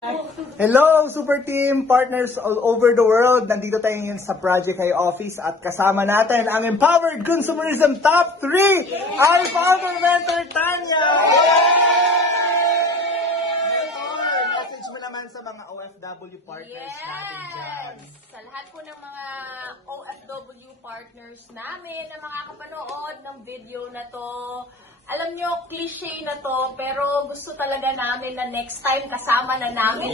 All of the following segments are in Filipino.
Hello, super team, partners all over the world. Nandito tayo ngayon sa Project High Office at kasama natin ang Empowered Consumerism Top 3, our founder mentor, Tanya! Mentor, message mo naman sa mga OFW partners natin dyan. Sa lahat po ng mga OFW partners namin na makakapanood ng video na to, alam nyo, cliche na to, pero gusto talaga namin na next time kasama na namin.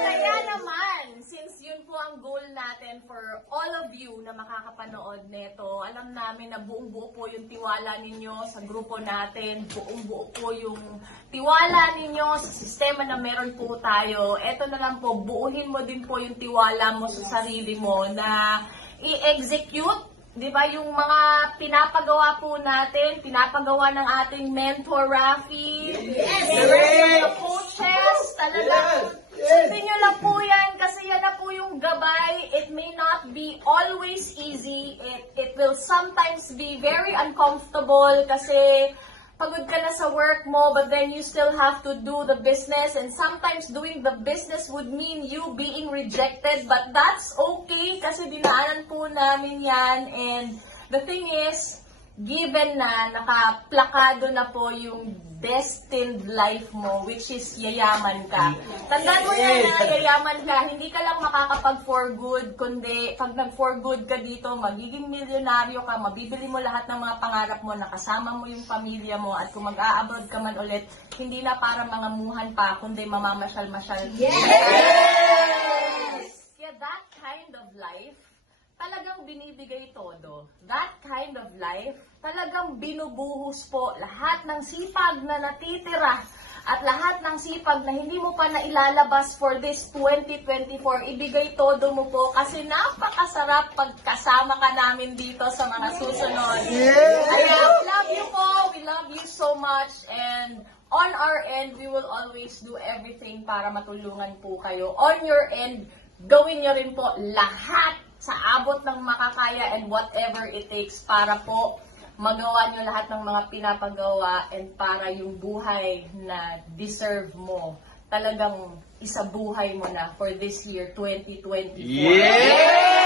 Kaya naman, since yun po ang goal natin for all of you na makakapanood nito, alam namin na buong-buo po yung tiwala ninyo sa grupo natin, buong-buo po yung tiwala ninyo sa sistema na meron po tayo. Eto na lang po, buuhin mo din po yung tiwala mo sa sarili mo na i-execute. Di ba, yung mga pinapagawa po natin, pinapagawa ng ating mentor, Rafi, mga coaches, talagang, sundin nyo lang po yan, kasi yan na po yung gabay. It may not be always easy. It will sometimes be very uncomfortable, kasi pagod ka na sa work mo, but then you still have to do the business, and sometimes doing the business would mean you being rejected, but that's okay kasi dinaanan po namin yan. And the thing is, given na nakaplakado na po yung destined life mo, which is yayaman ka. Tandaan mo na yayaman ka, hindi ka lang makakapag-for good, kundi pag nag-for good ka dito, magiging milyonaryo ka, mabibili mo lahat ng mga pangarap mo, nakasama mo yung pamilya mo, at kung mag-a-abroad ka man ulit, hindi na para mangamuhan pa, kundi mamamasyal-masyal. Yes! Kaya that kind of life, talagang binibigay todo. That kind of life, talagang binubuhos po lahat ng sipag na natitira at lahat ng sipag na hindi mo pa nailalabas for this 2024. Ibigay todo mo po kasi napakasarap pagkasama ka namin dito sa mga susunod. Kaya love you po. We love you so much, and on our end, we will always do everything para matulungan po kayo. On your end, gawin nyo rin po lahat sa abot ng makakaya and whatever it takes para po magawa nyo lahat ng mga pinapagawa, and para yung buhay na deserve mo, talagang isabuhay mo na for this year, 2024. Yeah!